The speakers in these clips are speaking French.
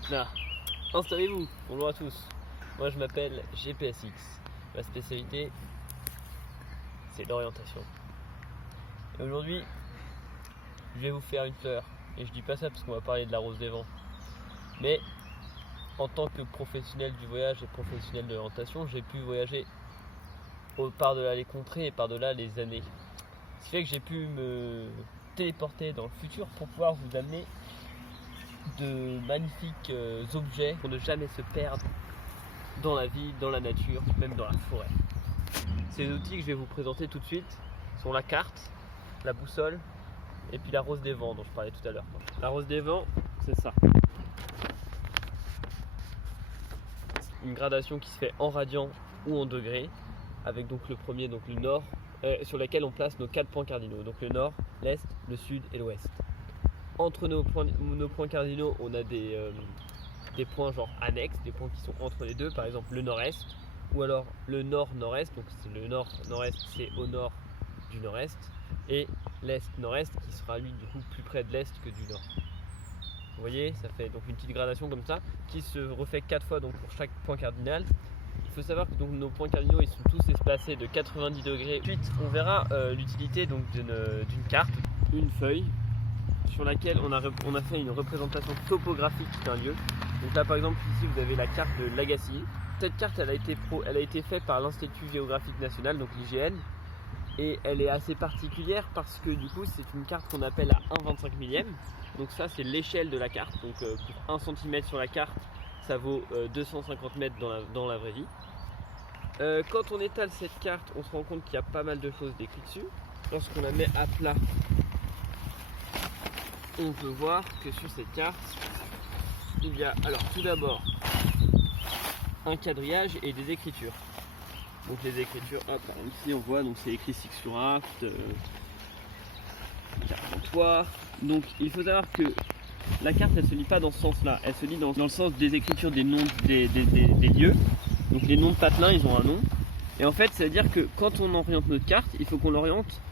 êtes là, installez-vous. Bonjour à tous, moi je m'appelle GPSX. Ma spécialité, c'est l'orientation. Et aujourd'hui, je vais vous faire une fleur. Et je dis pas ça parce qu'on va parler de la rose des vents. Mais en tant que professionnel du voyage et professionnel de l'orientation, j'ai pu voyager par-delà les contrées et par-delà les années. Ce qui fait que j'ai pu me téléporter dans le futur pour pouvoir vous amener de magnifiques objets pour ne jamais se perdre dans la vie, dans la nature, même dans la forêt. Ces outils que je vais vous présenter tout de suite sont la carte, la boussole et puis la rose des vents dont je parlais tout à l'heure. La rose des vents, c'est ça. Une gradation qui se fait en radians ou en degrés, avec donc le premier, donc le nord, sur lequel on place nos 4 points cardinaux, donc le nord, l'est, le sud et l'ouest. Entre nos points cardinaux, on a des points genre annexes, des points qui sont entre les deux, par exemple le nord-est, ou alors le nord-nord-est, donc le nord-nord-est c'est au nord du nord-est, et l'est-nord-est qui sera lui du coup plus près de l'est que du nord. Vous voyez, ça fait donc une petite gradation comme ça, qui se refait 4 fois donc pour chaque point cardinal. Il faut savoir que donc nos points cardinaux ils sont tous espacés de 90 degrés. Ensuite on verra l'utilité donc d'une carte, une feuille sur laquelle on a fait une représentation topographique d'un lieu. Donc là par exemple ici vous avez la carte de Lagacilly. Cette carte elle a été faite par l'Institut géographique national, donc l'IGN, et elle est assez particulière parce que du coup c'est une carte qu'on appelle à 1/25 millième. Donc ça c'est l'échelle de la carte, donc pour 1 cm sur la carte ça vaut 250 mètres dans la vraie vie. Quand on étale cette carte on se rend compte qu'il y a pas mal de choses décrites dessus. Lorsqu'on la met à plat, on peut voir que sur cette carte il y a alors tout d'abord un quadrillage et des écritures. Donc les écritures, hop, ici on voit, donc c'est écrit Six sur Raft, Carpentoir. Donc il faut savoir que la carte elle se lit pas dans ce sens là, elle se lit dans le sens des écritures des noms des lieux. Donc les noms de patelins ils ont un nom. Et en fait ça veut dire que quand on oriente notre carte, il faut qu'on l'oriente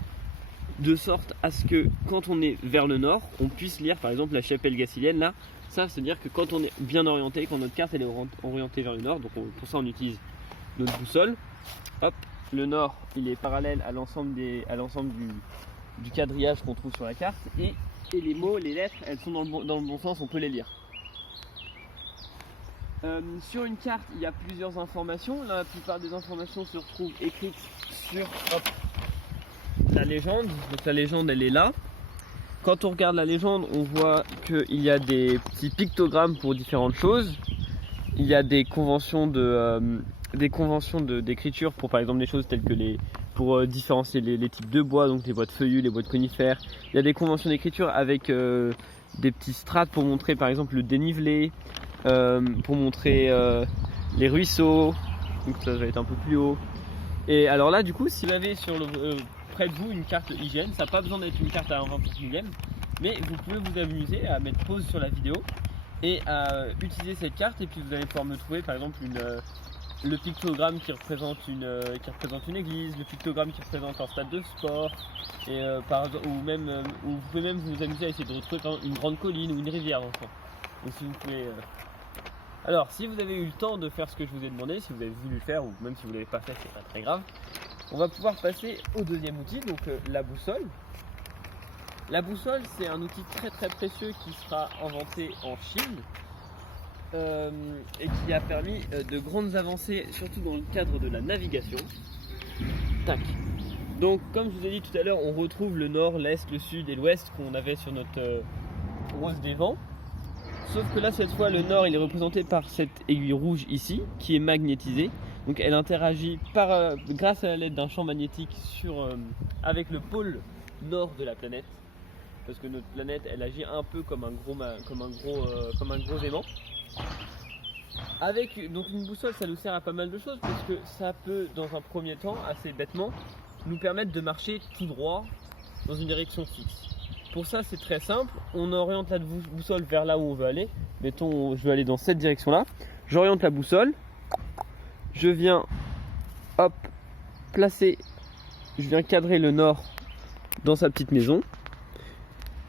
de sorte à ce que quand on est vers le nord, on puisse lire par exemple la chapelle gacillienne là. Ça veut dire que quand on est bien orienté, quand notre carte elle est orientée vers le nord, donc pour ça on utilise notre boussole. Hop, le nord il est parallèle à l'ensemble du quadrillage qu'on trouve sur la carte et les mots, les lettres, elles sont dans le bon sens, on peut les lire. Sur une carte il y a plusieurs informations, la plupart des informations se retrouvent écrites sur la légende, donc la légende elle est là. Quand on regarde la légende, on voit qu'il y a des petits pictogrammes pour différentes choses. Il y a des conventions d'écriture pour par exemple des choses telles que pour différencier les types de bois, donc les bois de feuillus, les bois de conifères. Il y a des conventions d'écriture avec des petits strates pour montrer par exemple le dénivelé, pour montrer les ruisseaux, donc ça va être un peu plus haut. Et alors là du coup si vous avez sur près de vous une carte IGN, ça n'a pas besoin d'être une carte à 1/25 millième, mais vous pouvez vous amuser à mettre pause sur la vidéo et à utiliser cette carte et puis vous allez pouvoir me trouver par exemple le pictogramme qui représente une église, le pictogramme qui représente un stade de sport, et ou vous pouvez même vous amuser à essayer de retrouver par exemple, une grande colline ou une rivière dans le fond. Donc si vous pouvez, alors si vous avez eu le temps de faire ce que je vous ai demandé, si vous avez voulu le faire ou même si vous ne l'avez pas fait, c'est pas très grave. On va pouvoir passer au deuxième outil, donc la boussole. La boussole c'est un outil très très précieux qui sera inventé en Chine. Et qui a permis de grandes avancées, surtout dans le cadre de la navigation. Tac. Donc comme je vous ai dit tout à l'heure, on retrouve le nord, l'est, le sud et l'ouest qu'on avait sur notre rose des vents. Sauf que là cette fois le nord il est représenté par cette aiguille rouge ici qui est magnétisée. Donc elle interagit grâce à l'aide d'un champ magnétique avec le pôle nord de la planète. Parce que notre planète elle agit un peu comme un gros aimant. Avec donc une boussole ça nous sert à pas mal de choses parce que ça peut dans un premier temps assez bêtement nous permettre de marcher tout droit dans une direction fixe. Pour ça c'est très simple, on oriente la boussole vers là où on veut aller. Mettons je veux aller dans cette direction là, j'oriente la boussole, je viens je viens cadrer le nord dans sa petite maison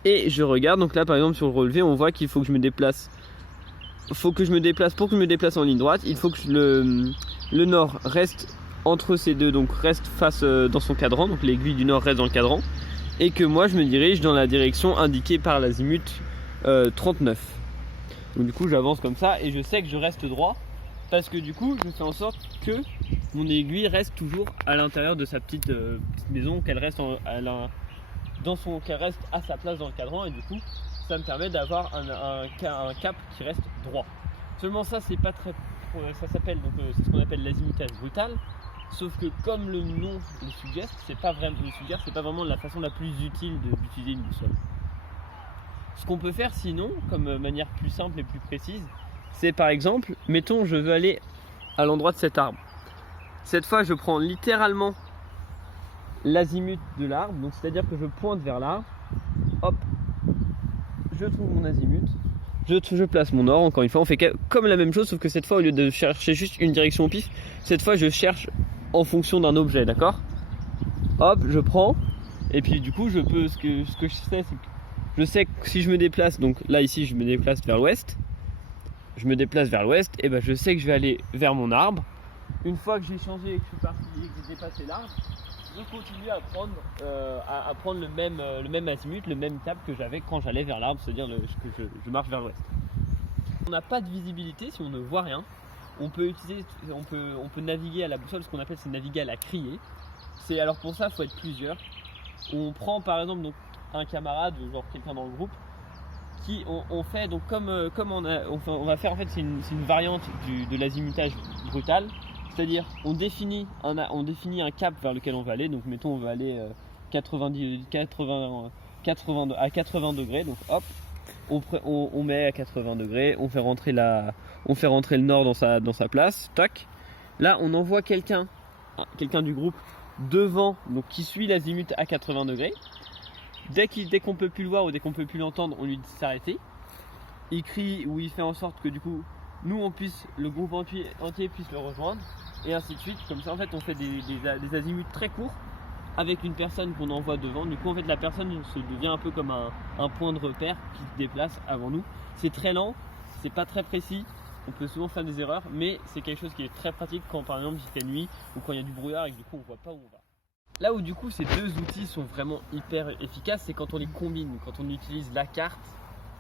et je regarde. Donc là par exemple sur le relevé on voit qu'il faut que je me déplace faut que je me déplace, pour que je me déplace en ligne droite, il faut que le nord reste entre ces deux, donc reste face dans son cadran, donc l'aiguille du nord reste dans le cadran, et que moi je me dirige dans la direction indiquée par l'azimut 39. Donc du coup j'avance comme ça et je sais que je reste droit parce que du coup je fais en sorte que mon aiguille reste toujours à l'intérieur de sa petite maison, qu'elle reste qu'elle reste à sa place dans le cadran, et du coup ça me permet d'avoir un cap qui reste droit. Seulement ça c'est pas très, ça s'appelle donc c'est ce qu'on appelle l'azimutage brutal. Sauf que comme le nom le suggère, c'est pas vraiment la façon la plus utile d'utiliser une boussole. Ce qu'on peut faire sinon, comme manière plus simple et plus précise, c'est par exemple, mettons je veux aller à l'endroit de cet arbre. Cette fois je prends littéralement l'azimut de l'arbre, donc c'est-à-dire que je pointe vers l'arbre, hop, je trouve mon azimut, je place mon nord, encore une fois on fait comme la même chose, sauf que cette fois au lieu de chercher juste une direction au pif, cette fois je cherche en fonction d'un objet, d'accord? Hop, je prends, et puis du coup ce que je sais, c'est que je sais que si je me déplace, donc là ici je me déplace vers l'ouest, et ben je sais que je vais aller vers mon arbre. Une fois que j'ai changé et que je suis parti et que j'ai dépassé l'arbre, je continue à prendre le même azimut, le même cap que j'avais quand j'allais vers l'arbre, c'est-à-dire que je marche vers l'ouest. On n'a pas de visibilité si on ne voit rien. On peut naviguer à la boussole, ce qu'on appelle c'est naviguer à la criée. Alors pour ça il faut être plusieurs. On prend par exemple donc un camarade, genre quelqu'un dans le groupe, qui on fait donc on va faire en fait c'est une variante de l'azimutage brutal, c'est-à-dire on définit un cap vers lequel on va aller. Donc mettons on va aller à 80 degrés, donc hop, on met à 80 degrés, on fait rentrer le nord dans sa place, tac. Là on envoie quelqu'un du groupe devant, donc qui suit l'azimut à 80 degrés. Dès qu'on peut plus le voir ou dès qu'on peut plus l'entendre, on lui dit de s'arrêter. Il crie ou il fait en sorte que du coup le groupe entier puisse le rejoindre, et ainsi de suite. Comme ça en fait on fait des azimuts très courts avec une personne qu'on envoie devant. Du coup en fait la personne se devient un peu comme un point de repère qui se déplace avant nous. C'est très lent, c'est pas très précis, on peut souvent faire des erreurs, mais c'est quelque chose qui est très pratique quand par exemple il fait nuit ou quand il y a du brouillard et que du coup on voit pas où on va. Là où du coup ces deux outils sont vraiment hyper efficaces, c'est quand on les combine, quand on utilise la carte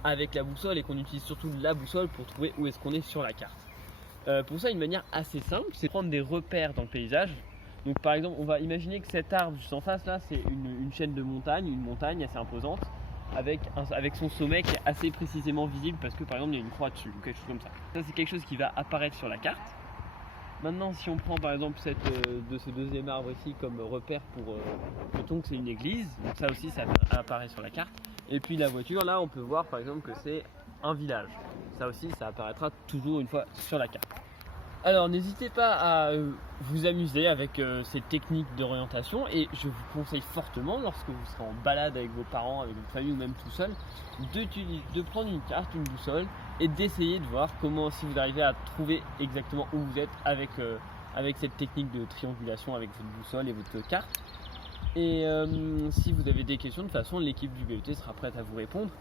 avec la boussole et qu'on utilise surtout la boussole pour trouver où est-ce qu'on est sur la carte. Pour ça une manière assez simple, c'est prendre des repères dans le paysage. Donc par exemple on va imaginer que cet arbre juste en face là c'est une chaîne de montagne, une montagne assez imposante avec son sommet qui est assez précisément visible parce que par exemple il y a une croix dessus ou quelque chose comme ça. Ça c'est quelque chose qui va apparaître sur la carte. Maintenant si on prend par exemple ce deuxième arbre ici comme repère pour mettons que c'est une église, donc ça aussi ça apparaît sur la carte. Et puis la voiture là on peut voir par exemple que c'est un village, ça aussi ça apparaîtra toujours une fois sur la carte. Alors n'hésitez pas à vous amuser avec ces techniques d'orientation, et je vous conseille fortement lorsque vous serez en balade avec vos parents, avec votre famille ou même tout seul, de prendre une carte, une boussole et d'essayer de voir si vous arrivez à trouver exactement où vous êtes avec cette technique de triangulation avec votre boussole et votre carte. Et si vous avez des questions, de toute façon l'équipe du BET sera prête à vous répondre.